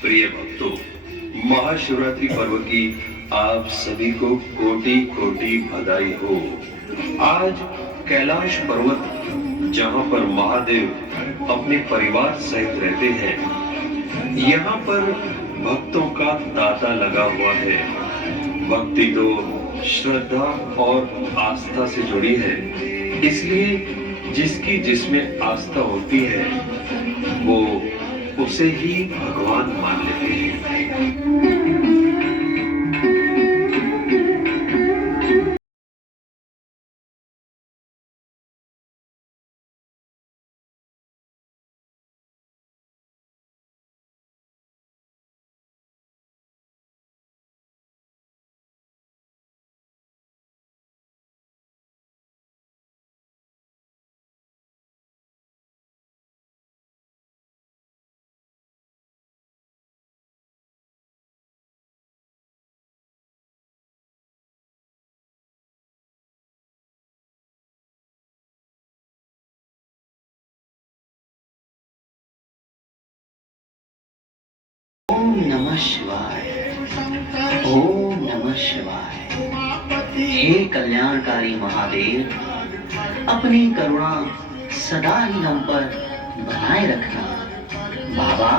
प्रिय भक्तों, महाशिवरात्रि पर्व की आप सभी को कोटि कोटि बधाई हो। आज कैलाश पर्वत, जहां पर महादेव अपने परिवार सहित रहते हैं, यहाँ पर भक्तों का तांता लगा हुआ है। भक्ति तो श्रद्धा और आस्था से जुड़ी है, इसलिए जिसकी जिसमें आस्था होती है वो उसे ही भगवान मान लेते हैं। ओम नमः शिवाय। ओम नमः शिवाय। हे कल्याणकारी महादेव, अपनी करुणा सदा ही हम पर बनाए रखना। बाबा,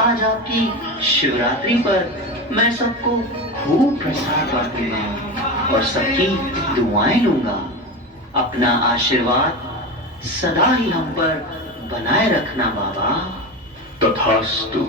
आज आपकी शिवरात्रि पर मैं सबको खूब प्रसाद बांटूंगा और सबकी दुआएं लूंगा। अपना आशीर्वाद सदा ही हम पर बनाए रखना बाबा। तथास्तु।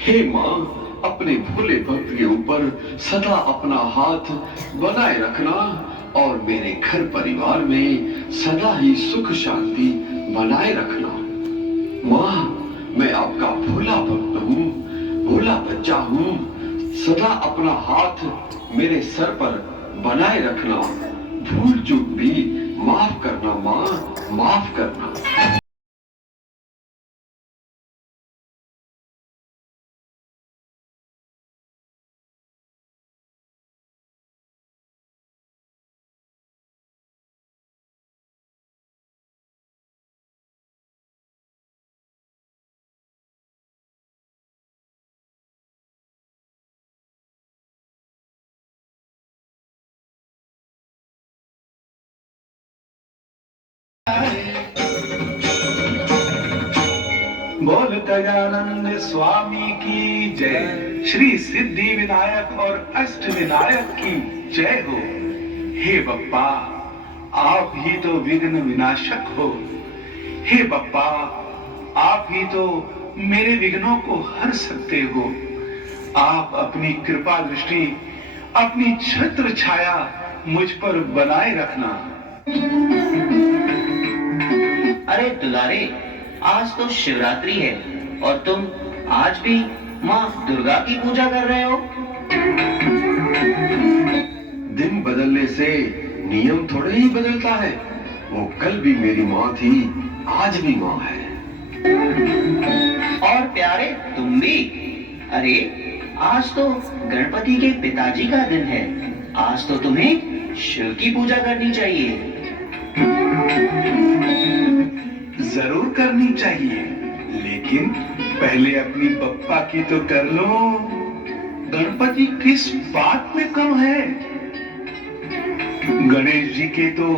हे मां, अपने भोले भक्त के ऊपर सदा अपना हाथ बनाए रखना और मेरे घर परिवार में सदा ही सुख शांति बनाए रखना। मां, मैं आपका भोला भक्त हूँ, भोला बच्चा हूँ। सदा अपना हाथ मेरे सर पर बनाए रखना। भूल चूक भी माफ करना मां, माफ करना। बोल गजानंद स्वामी की जय। श्री सिद्धि विनायक और अष्ट विनायक की जय हो। हे बप्पा, आप ही तो विघ्न विनाशक हो। हे बप्पा, आप ही तो मेरे विघ्नों को हर सकते हो। आप अपनी कृपा दृष्टि, अपनी छत्र छाया मुझ पर बनाए रखना। अरे दुलारे, आज तो शिवरात्रि है और तुम आज भी माँ दुर्गा की पूजा कर रहे हो। दिन बदलने से नियम थोड़े ही बदलता है। वो कल भी मेरी माँ थी, आज भी माँ है। और प्यारे तुम भी। अरे आज तो गणपति के पिताजी का दिन है। आज तो तुम्हें शिव की पूजा करनी चाहिए। जरूर करनी चाहिए, लेकिन पहले अपनी बप्पा की तो कर लो। गणपति किस बात में कम है? गणेश जी के तो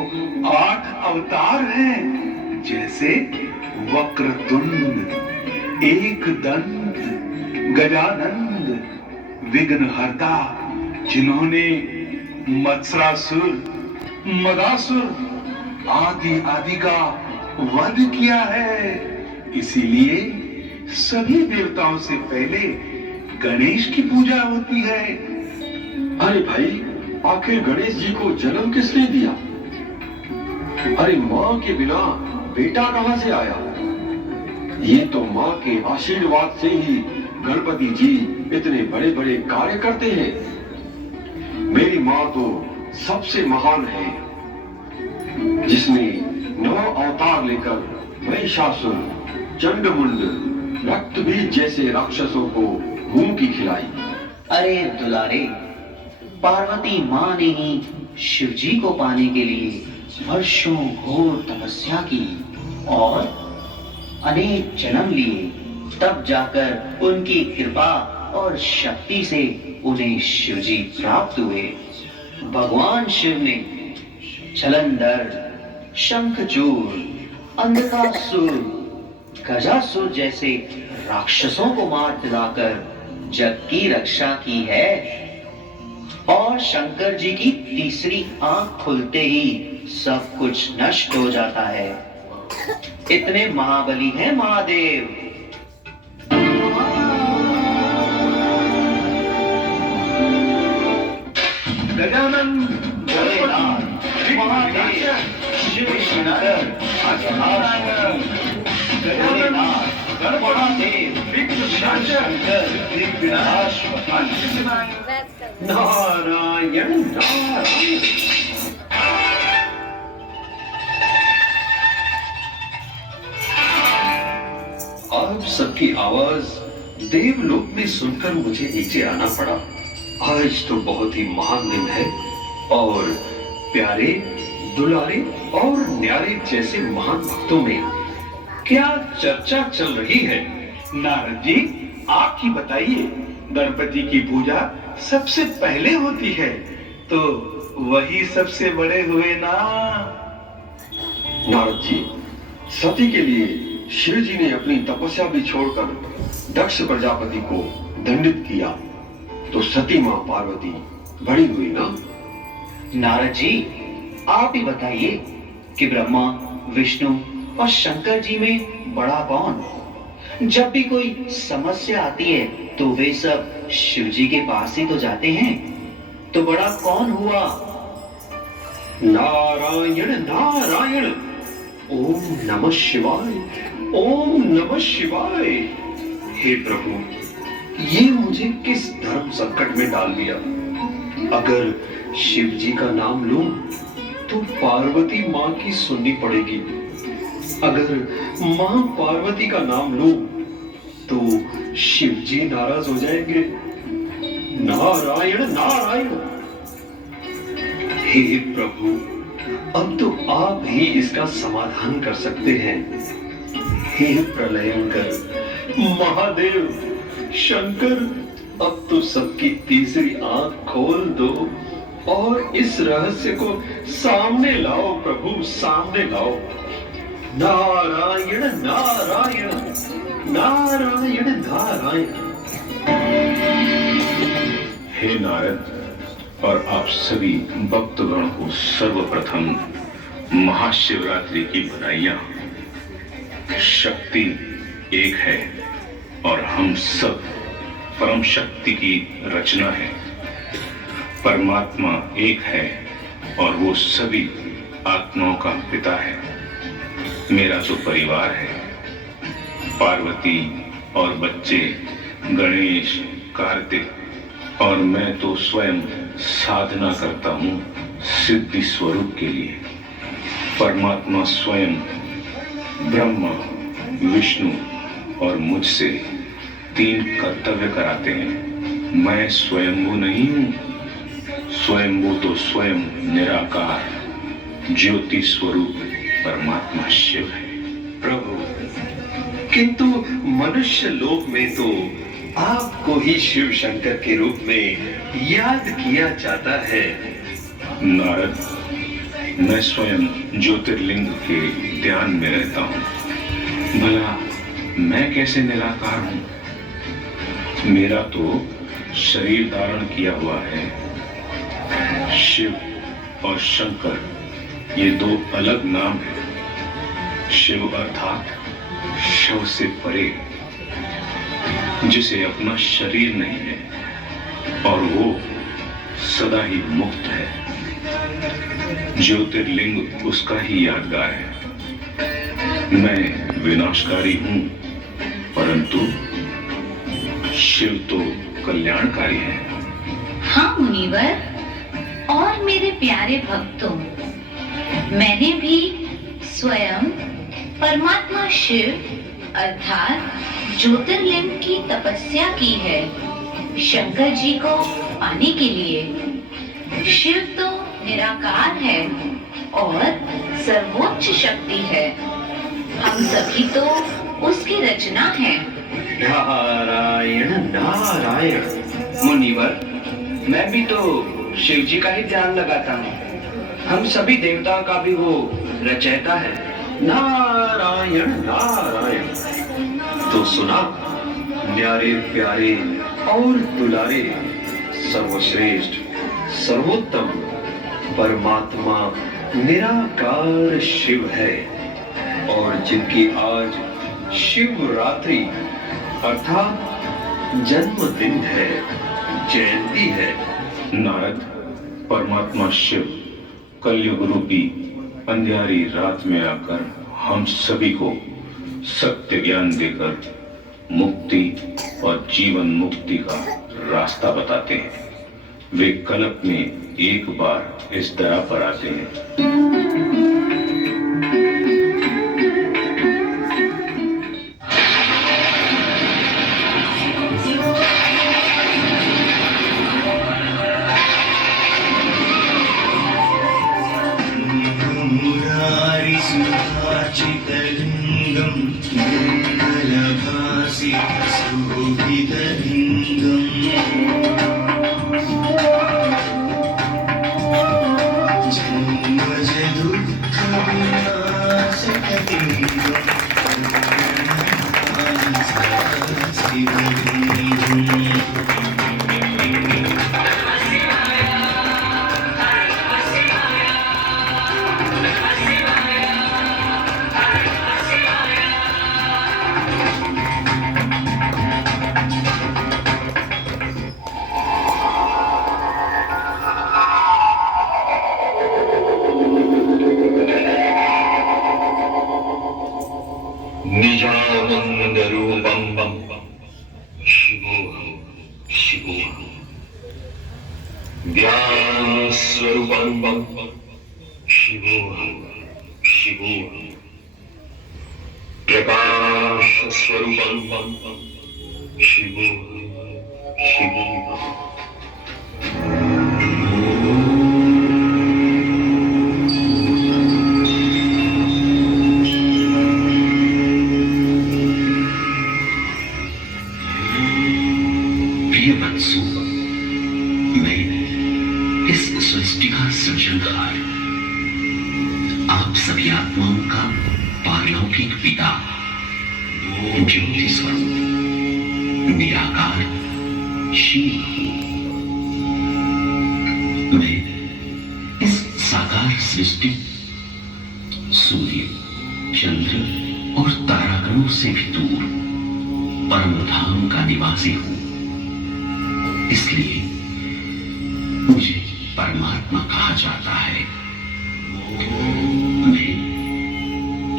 8 अवतार हैं, जैसे वक्रतुंड, एकदंत, गजानंद, विघ्नहर्ता, जिन्होंने मत्सरासुर, मदासुर आदि आदि का वध किया है। इसीलिए सभी देवताओं से पहले गणेश की पूजा होती है। अरे भाई, आखिर गणेश जी को जन्म किसने दिया? अरे माँ के बिना बेटा कहां से आया? ये तो माँ के आशीर्वाद से ही गणपति जी इतने बड़े बड़े कार्य करते हैं। मेरी माँ तो सबसे महान है, जिसने 9 अवतार लेकर महिषासुर, चंडमुंड, रक्तबीज जैसे राक्षसों को मुंह की खिलाई। अरे दुलारे, पार्वती माँ ने ही शिव जी को पाने के लिए वर्षों घोर तपस्या की और अनेक जन्म लिए, तब जाकर उनकी कृपा और शक्ति से उन्हें शिव जी प्राप्त हुए। भगवान शिव ने जलंधर, शंखचूड़, अंधकासुर, गजासुर जैसे राक्षसों को मार दिलाकर जग की रक्षा की है। और शंकर जी की तीसरी आंख खुलते ही सब कुछ नष्ट हो जाता है। इतने महाबली हैं महादेव। गजानन, भोलेनाथ, महादेव, शिव शंकर, भोलेनाथ, महादेव, शिव शंकर, नारायण नारायण। आप सबकी आवाज देवलोक में सुनकर मुझे नीचे आना पड़ा। आज तो बहुत ही महान दिन है और प्यारे, दुलारे और न्यारे जैसे महान भक्तों में क्या चर्चा चल रही है। नारद जी, आप ही बताइए, गणपति की पूजा सबसे पहले होती है तो वही सबसे बड़े हुए ना। नारद जी, सती के लिए शिव जी ने अपनी तपस्या भी छोड़कर दक्ष प्रजापति को दंडित किया, तो सती मां पार्वती बड़ी हुई ना। नारद जी, आप ही बताइए कि ब्रह्मा, विष्णु और शंकर जी में बड़ा कौन? जब भी कोई समस्या आती है तो वे सब शिव जी के पास ही तो जाते हैं, तो बड़ा कौन हुआ? नारायण नारायण। ओम नमः शिवाय, ओम नमः शिवाय। हे प्रभु, ये मुझे किस धर्म संकट में डाल दिया। अगर शिव जी का नाम लूं तो पार्वती माँ की सुननी पड़ेगी। अगर माँ पार्वती का नाम लूं तो शिव जी नाराज हो जाएंगे। नारायण नारायण। हे प्रभु, अब तो आप ही इसका समाधान कर सकते हैं। हे प्रलयंकर, महादेव, शंकर, अब तो सबकी तीसरी आंख खोल दो और इस रहस्य को सामने लाओ प्रभु, सामने लाओ। नारायण नारायण, नारायण नारायण। हे नारद और आप सभी भक्तगण को सर्वप्रथम महाशिवरात्रि की बधाइयां। शक्ति एक है और हम सब परम शक्ति की रचना है। परमात्मा एक है और वो सभी आत्माओं का पिता है। मेरा जो परिवार है, पार्वती और बच्चे, गणेश, कार्तिक और मैं तो स्वयं साधना करता हूँ सिद्धि स्वरूप के लिए। परमात्मा स्वयं ब्रह्मा, विष्णु और मुझसे 3 कर्तव्य कराते हैं। मैं स्वयंभू नहीं हूँ, स्वयंभू तो स्वयं निराकार ज्योति स्वरूप परमात्मा शिव है। प्रभु, किंतु मनुष्य लोक में तो आपको ही शिव शंकर के रूप में याद किया जाता है। नारद, मैं स्वयं ज्योतिर्लिंग के ध्यान में रहता हूँ। भला मैं कैसे निराकार हूँ? मेरा तो शरीर धारण किया हुआ है। शिव और शंकर ये दो अलग नाम हैं। शिव अर्थात शव से परे, जिसे अपना शरीर नहीं है और वो सदा ही मुक्त है। ज्योतिर्लिंग उसका ही यादगार है। मैं विनाशकारी हूं, परंतु शिव तो कल्याणकारी है। हाँ मुनिवर और मेरे प्यारे भक्तों, मैंने भी स्वयं परमात्मा शिव अर्थात ज्योतिर्लिंग की तपस्या की है शंकर जी को पाने के लिए। शिव तो निराकार है और सर्वोच्च शक्ति है। हम सभी तो उसकी रचना है। नारायण नारायण। मुनिवर, मैं भी तो शिव जी का ही ध्यान लगाता हूँ। हम सभी देवताओं का भी वो रचयिता है। नारायण नारायण। तो सुना, न्यारे प्यारे और दुलारे सर्वश्रेष्ठ सर्वोत्तम परमात्मा निराकार शिव है, और जिनकी आज शिवरात्रि अर्थात जन्मदिन है, जयंती है। नारद, परमात्मा शिव कलयुग रूपी अंधियारी रात में आकर हम सभी को सत्य ज्ञान देकर मुक्ति और जीवन मुक्ति का रास्ता बताते हैं। वे कल्प में एक बार इस दरा पर आते हैं। चितलिङ्गं मङ्गलभासि जन्मज निजानन्दरूपं शिवोऽहं शिवोऽहं ज्ञानस्वरूपं शिवोऽहं शिवोऽहं प्रकाशस्वरूपं शिवोऽहं शिवोऽहं सृजनहार, आप सभी आत्माओं का पारलौकिक पिता, ज्योति स्वरूप निराकार शिव हूं। मैं इस साकार सृष्टि सूर्य, चंद्र और तारागणों से भी दूर परम धाम का निवासी हूं। इसलिए मुझे परमात्मा कहा जाता है। मैं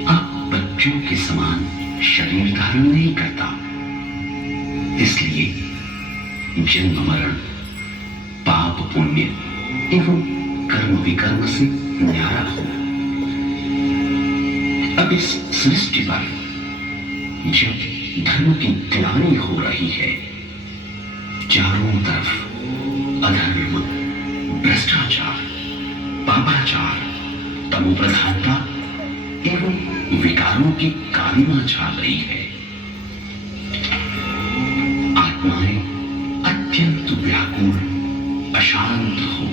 आप बच्चों के समान शरीर धारण नहीं करता, इसलिए जन्म मरण, पाप पुण्य एवं कर्म विकर्म से न्यारा हूं। अब इस सृष्टि पर जब धर्म की ग्लानि हो रही है, चारों तरफ अधर्म, भ्रष्टाचार, पापाचार, तमोप्रधानता एवं विकारों की कालिमा छा गई है। आत्माएं अत्यंत व्याकुल, अशांत हो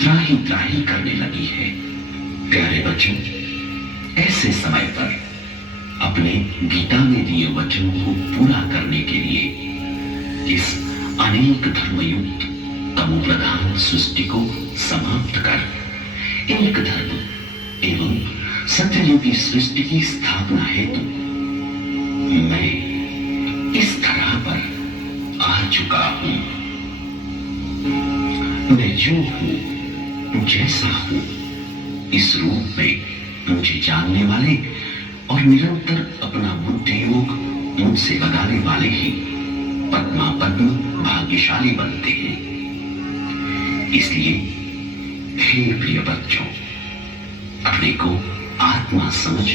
त्राही त्राही करने लगी है। प्यारे बच्चों, ऐसे समय पर अपने गीता में दिए वचनों को पूरा करने के लिए इस अनेक धर्मयुक्त तमोप्रधान सृष्टि को समाप्त कर एक धर्म एवं सत्यरूपी सृष्टि की स्थापना हेतु मैं इस तरह पर आ चुका हूं। मैं जो हूं, जैसा हूं, इस रूप में मुझे जानने वाले और निरंतर अपना बुद्धि योग मुझसे लगाने वाले ही पद्मापद्म भाग्यशाली बनते हैं। इसलिए हे प्रिय बच्चों, अपने को आत्मा समझ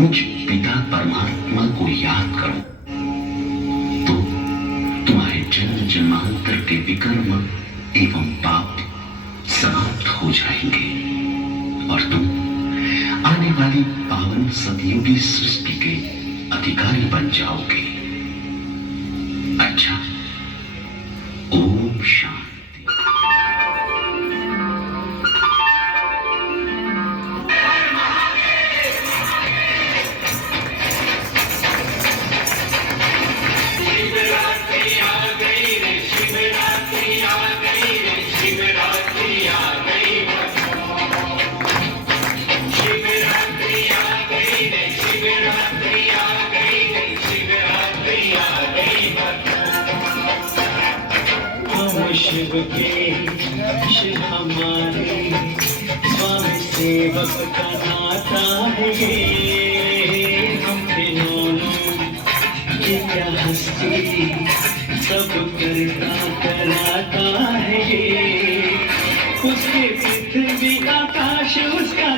मुझ पिता परमात्मा को याद करो, तो तुम्हारे जन्म जन्मांतर के विकर्म एवं पाप समाप्त हो जाएंगे और तुम आने वाली पावन सतयुगी सृष्टि के अधिकारी बन जाओगे। अच्छा, ओम शांति। शिव के शिव हमारे स्वामी सेवक का नाता है ये। हम दोनों की क्या हस्ती सब करता कराता है ये। उसके पृथ्वी आकाश उसका